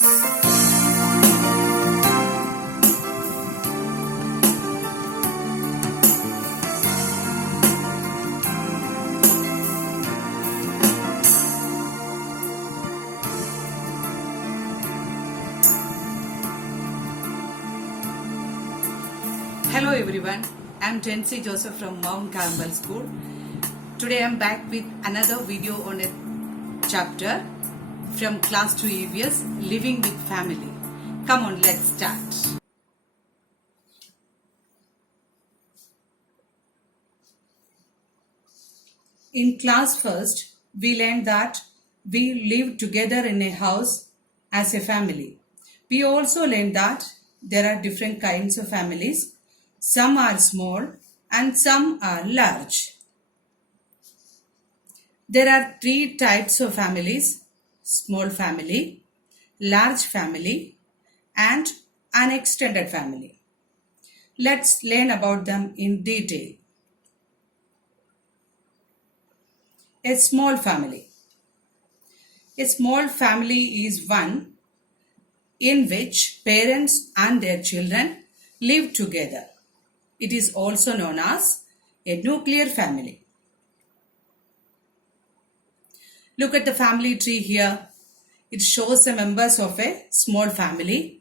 Hello everyone, I am Jency Joseph from Mount Campbell School. Today I am back with another video on a chapter from class 2 EVS, Living with Family. Come on, let's start. In class first, we learned that we live together in a house as a family. We also learned that there are different kinds of families. Some are small and some are large. There are three types of families: small family, large family, and an extended family. Let's learn about them in detail. A small family. A small family is one in which parents and their children live together. It is also known as a nuclear family. Look at the family tree here. It shows the members of a small family.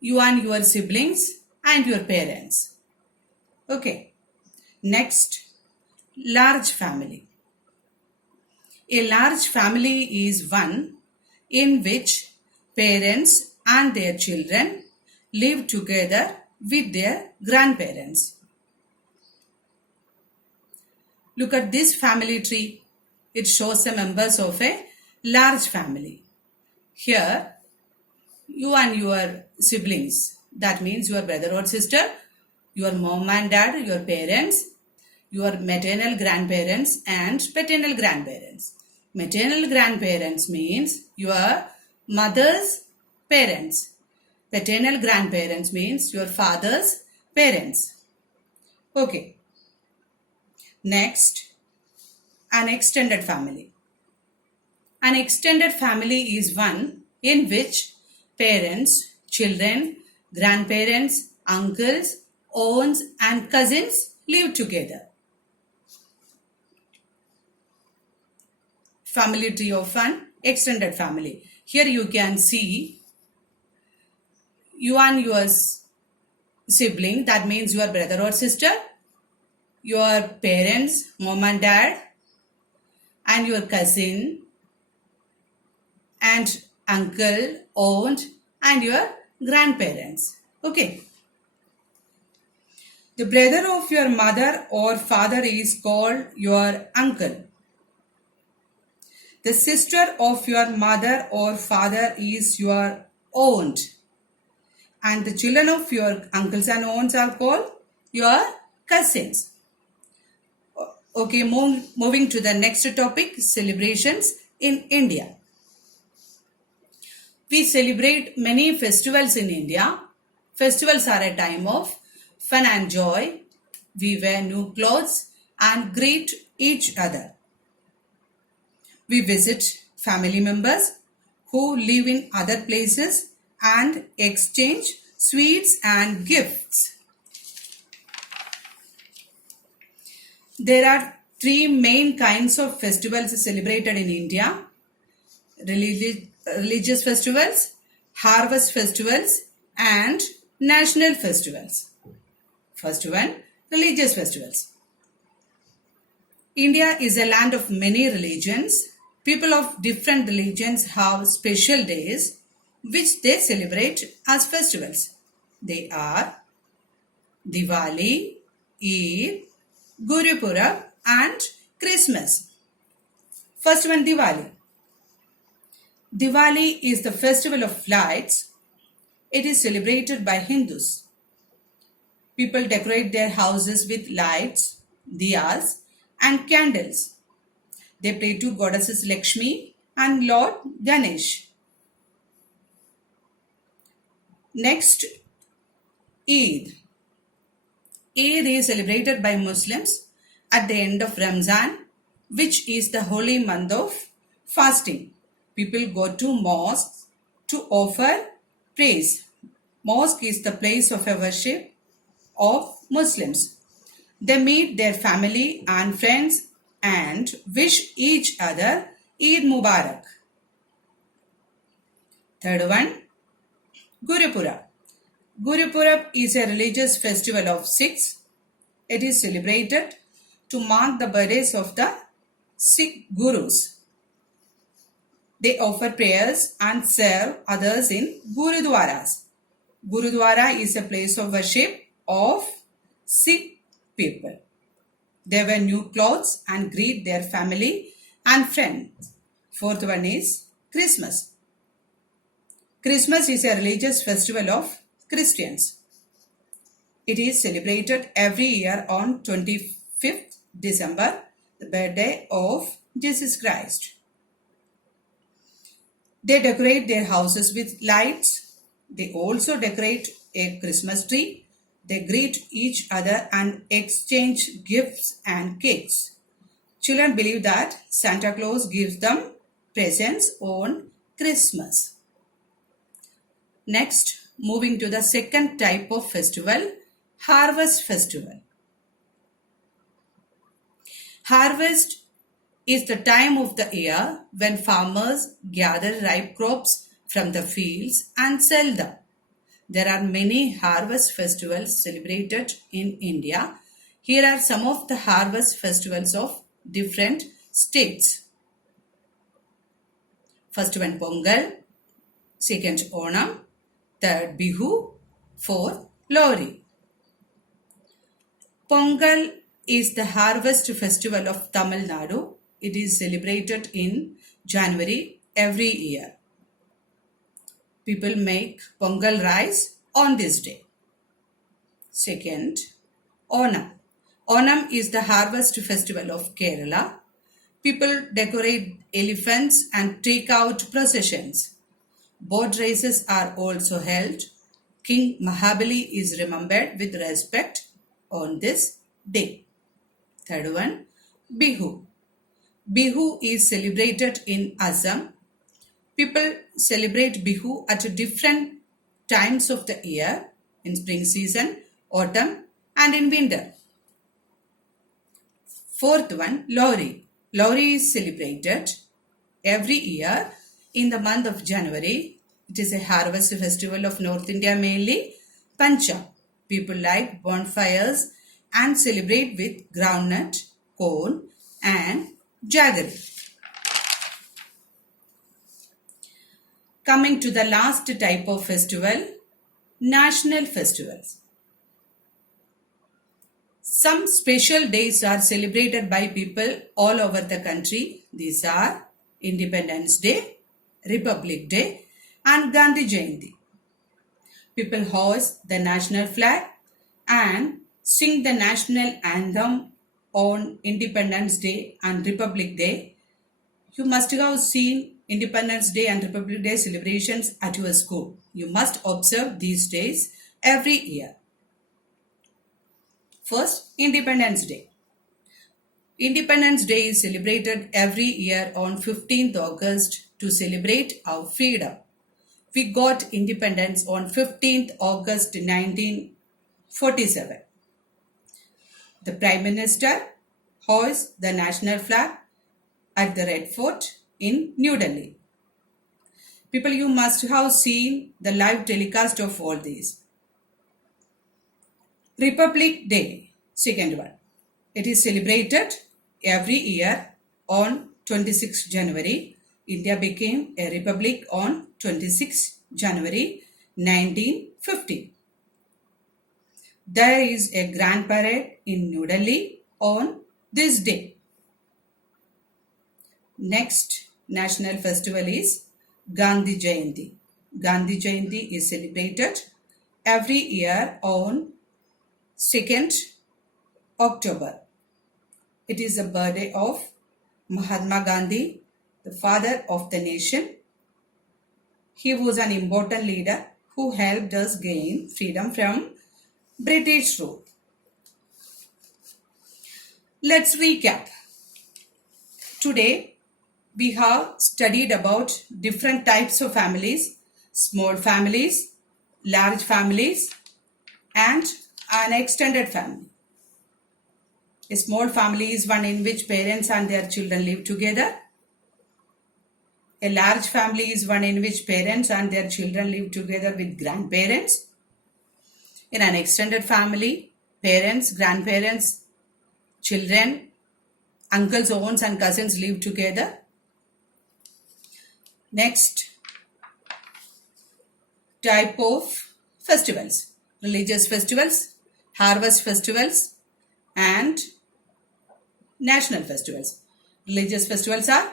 You and your siblings and your parents. Okay. Next, large family. A large family is one in which parents and their children live together with their grandparents. Look at this family tree. It shows the members of a large family. Here, you and your siblings, that means your brother or sister, your mom and dad, your parents, your maternal grandparents and paternal grandparents. Maternal grandparents means your mother's parents. Paternal grandparents means your father's parents. Okay. Next, an extended family. An extended family is one in which parents, children, grandparents, uncles, aunts, and cousins live together. Family tree of an extended family. Here you can see you and your sibling, that means your brother or sister, your parents, mom and dad, and your cousin, and uncle, aunt, and your grandparents. Okay. The brother of your mother or father is called your uncle. The sister of your mother or father is your aunt. And the children of your uncles and aunts are called your cousins. Okay, moving to the next topic, celebrations in India. We celebrate many festivals in India. Festivals are a time of fun and joy. We wear new clothes and greet each other. We visit family members who live in other places and exchange sweets and gifts. There are three main kinds of festivals celebrated in India: religious festivals, harvest festivals, and national festivals. First one, religious festivals. India is a land of many religions. People of different religions have special days which they celebrate as festivals. They are Diwali, Eid, Guru Purab, and Christmas. First one, Diwali. Diwali is the festival of lights. It is celebrated by Hindus. People decorate their houses with lights, diyas, and candles. They pray to goddesses Lakshmi and Lord Ganesh. Next, Eid. Eid is celebrated by Muslims at the end of Ramzan, which is the holy month of fasting. people go to mosques to offer praise. Mosque is the place of worship of Muslims. They meet their family and friends and wish each other Eid Mubarak. Third one, Gurupurab. Gurupurab is a religious festival of Sikhs. It is celebrated to mark the birthdays of the Sikh Gurus. They offer prayers and serve others in Gurudwaras. Gurudwara is a place of worship of Sikh people. They wear new clothes and greet their family and friends. Fourth one is Christmas. Christmas is a religious festival of Christians. It is celebrated every year on 25th December, the birthday of Jesus Christ. They decorate their houses with lights. They also decorate a Christmas tree. They greet each other and exchange gifts and cakes. Children believe that Santa Claus gives them presents on Christmas. Next, moving to the second type of festival, Harvest Festival. Harvest is the time of the year when farmers gather ripe crops from the fields and sell them. There are many harvest festivals celebrated in India. Here are some of the harvest festivals of different states. First one, Pongal. Second, Onam. Third, Bihu. Fourth, Lohri. Pongal is the harvest festival of Tamil Nadu. It is celebrated in January every year. People make Pongal rice on this day. Second, Onam. Onam is the harvest festival of Kerala. People decorate elephants and take out processions. Boat races are also held. King Mahabali is remembered with respect on this day. Third one, Bihu. Bihu is celebrated in Assam. People celebrate Bihu at different times of the year, in spring season, autumn, and in winter. Fourth one, Lohri. Lohri is celebrated every year in the month of January. It is a harvest festival of North India, mainly Punjab. People light bonfires and celebrate with groundnut, corn, and jaggery. Coming to the last type of festival, national festivals. Some special days are celebrated by people all over the country. These are Independence Day, Republic Day, and Gandhi Jayanti. People hoist the national flag and sing the national anthem on Independence Day and Republic Day. You must have seen Independence Day and Republic Day celebrations at your school. You must observe these days every year. First, Independence Day. Independence Day is celebrated every year on 15th August to celebrate our freedom. We got independence on 15th August 1947. The Prime Minister hoists the national flag at the Red Fort in New Delhi. People, you must have seen the live telecast of all these. Republic Day, second one. It is celebrated every year on 26 January. India became a republic on 26 January 1950. There is a grand parade in New Delhi on this day. Next national festival is Gandhi Jayanti. Gandhi Jayanti is celebrated every year on 2nd October. It is the birthday of Mahatma Gandhi, the father of the nation. He was an important leader who helped us gain freedom from British rule. Let's recap. Today, we have studied about different types of families, small families, large families, and an extended family. A small family is one in which parents and their children live together. A large family is one in which parents and their children live together with grandparents. In an extended family, parents, grandparents, children, uncles, aunts, and cousins live together. Next type of festivals: religious festivals, harvest festivals, and national festivals. Religious festivals are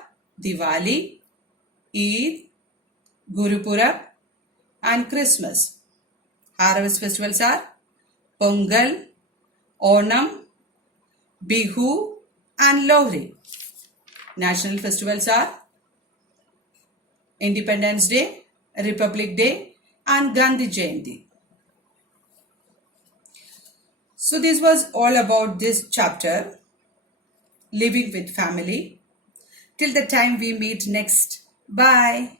Diwali, Eid, Gurupurab, and Christmas. Harvest festivals are Pongal, Onam, Bihu, and Lohri. National festivals are Independence Day, Republic Day, and Gandhi Jayanti. So this was all about this chapter, living with family. Till the time we meet next. Bye.